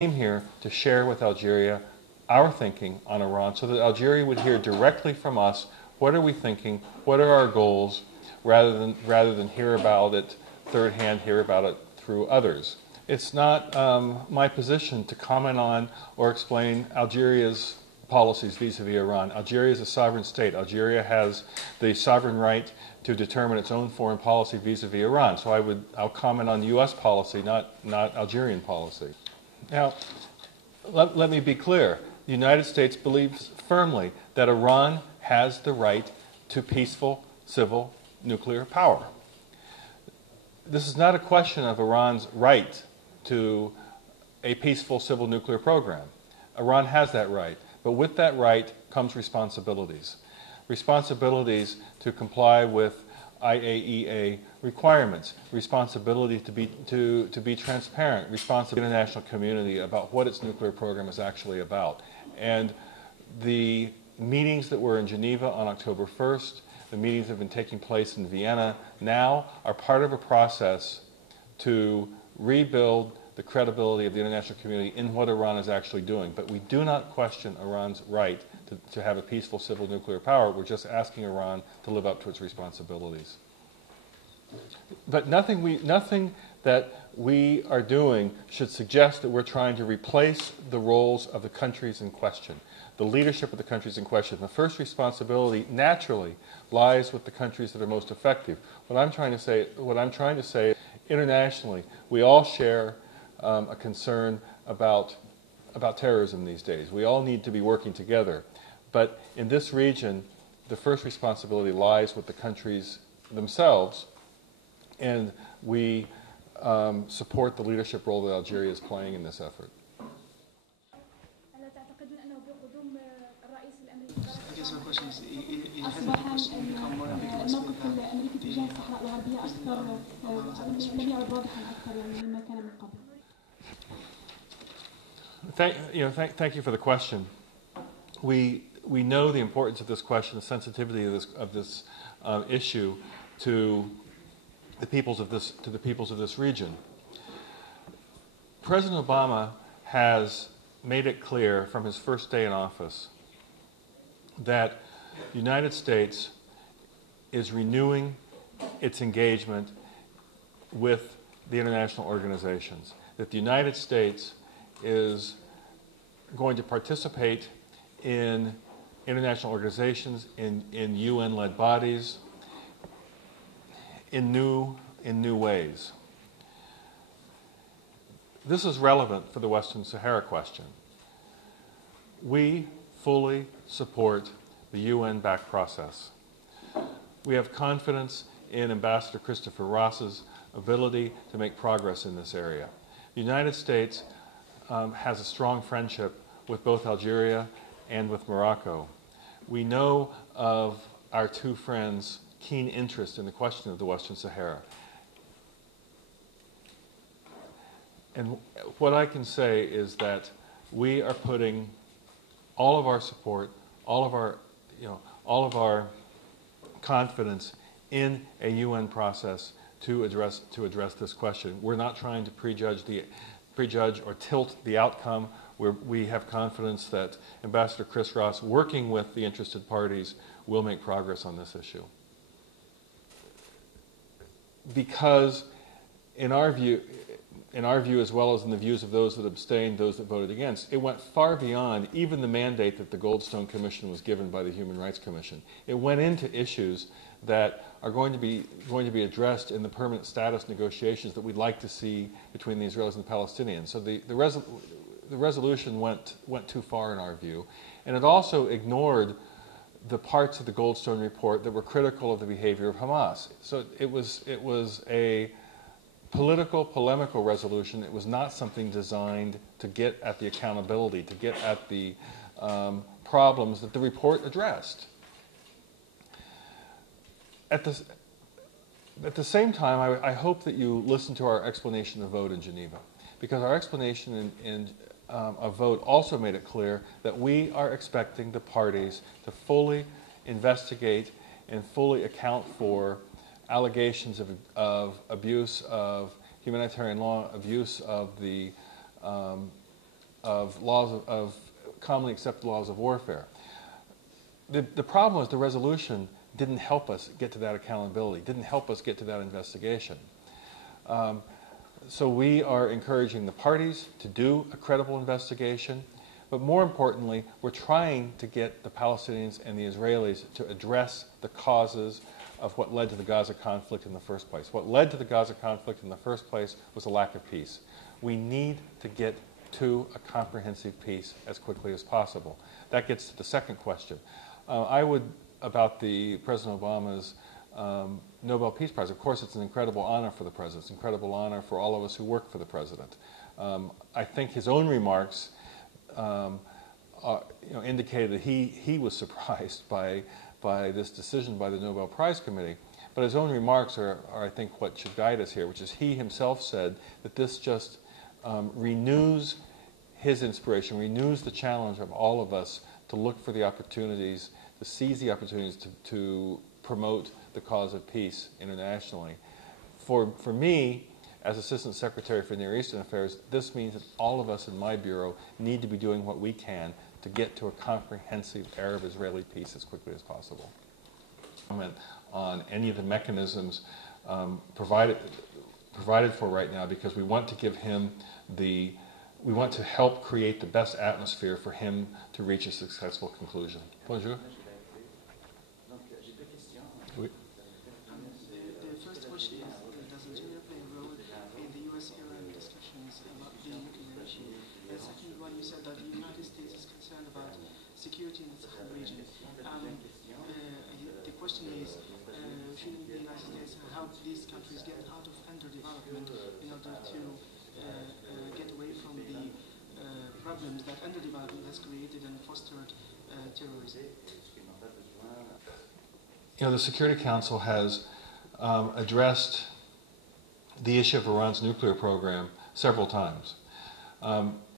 came here to share with Algeria our thinking on Iran so that Algeria would hear directly from us what are we thinking, what are our goals, rather than hear about it third hand, hear about it through others. It's not my position to comment on or explain Algeria's policies vis-a-vis Iran. Algeria is a sovereign state. Algeria has the sovereign right to determine its own foreign policy vis-a-vis Iran. So I'll comment on U.S. policy, not Algerian policy. Now, let me be clear. The United States believes firmly that Iran has the right to peaceful, civil, nuclear power. This is not a question of Iran's right to a peaceful, civil nuclear program. Iran has that right. But with that right comes responsibilities. Responsibilities to comply with IAEA requirements, responsibility to be transparent, responsibility to the international community about what its nuclear program is actually about. And the meetings that were in Geneva on October 1st, the meetings that have been taking place in Vienna now are part of a process to rebuild the credibility of the international community in what Iran is actually doing. But we do not question Iran's right to have a peaceful civil nuclear power. We're just asking Iran to live up to its responsibilities. But nothing that we are doing should suggest that we're trying to replace the roles of the countries in question, the leadership of the countries in question. The first responsibility naturally lies with the countries that are most effective. What I'm trying to say, internationally, we all share a concern about terrorism these days. We all need to be working together. But in this region, the first responsibility lies with the countries themselves, and we support the leadership role that Algeria is playing in this effort. I guess my question is, it has become more ambiguous with Thank you for the question. We know the importance of this question, the sensitivity of this issue to the peoples of this region. President Obama has made it clear from his first day in office that the United States is renewing its engagement with the international organizations, that the United States is going to participate in international organizations, in UN-led bodies, in new ways. This is relevant for the Western Sahara question. We fully support the UN-backed process. We have confidence in Ambassador Christopher Ross's ability to make progress in this area. The United States has a strong friendship with both Algeria and with Morocco. We know of our two friends' keen interest in the question of the Western Sahara. And what I can say is that we are putting all of our support, all of our confidence in a UN process to address this question. We're not trying to prejudge or tilt the outcome. We have confidence that Ambassador Chris Ross, working with the interested parties, will make progress on this issue. Because in our view, as well as in the views of those that abstained, those that voted against, it went far beyond even the mandate that the Goldstone Commission was given by the Human Rights Commission. It went into issues that are going to be addressed in the permanent status negotiations that we'd like to see between the Israelis and the Palestinians. So the resolution went too far in our view, and it also ignored the parts of the Goldstone report that were critical of the behavior of Hamas. So it was a political, polemical resolution. It was not something designed to get at the accountability, to get at the problems that the report addressed. At the same time, I hope that you listen to our explanation of vote in Geneva, because our explanation of vote also made it clear that we are expecting the parties to fully investigate and fully account for allegations of abuse of humanitarian law, abuse of the of commonly accepted laws of warfare. The problem is the resolution didn't help us get to that accountability, didn't help us get to that investigation. So we are encouraging the parties to do a credible investigation, but more importantly, we're trying to get the Palestinians and the Israelis to address the causes of what led to the Gaza conflict in the first place. What led to the Gaza conflict in the first place was a lack of peace. We need to get to a comprehensive peace as quickly as possible. That gets to the second question. About the President Obama's Nobel Peace Prize. Of course, it's an incredible honor for the President. It's an incredible honor for all of us who work for the President. I think his own remarks indicated that he was surprised by this decision by the Nobel Prize Committee. But his own remarks are, I think, what should guide us here, which is he himself said that this just renews his inspiration, renews the challenge of all of us to look for the opportunities, to seize the opportunities to promote the cause of peace internationally. For me, as Assistant Secretary for Near Eastern Affairs, this means that all of us in my bureau need to be doing what we can to get to a comprehensive Arab-Israeli peace as quickly as possible. Comment on any of the mechanisms provided for right now, because we want to give him we want to help create the best atmosphere for him to reach a successful conclusion. Bonjour. Oui. The first question is, does Algeria play a role in the U.S.-Iran discussions about the nuclear issue? The second one, you said that the United States is concerned about security in the Sahel region. The question is, shouldn't the United States help these countries get out of underdevelopment in order to get away from the problems that underdevelopment has created and fostered terrorism? The Security Council has addressed the issue of Iran's nuclear program several times.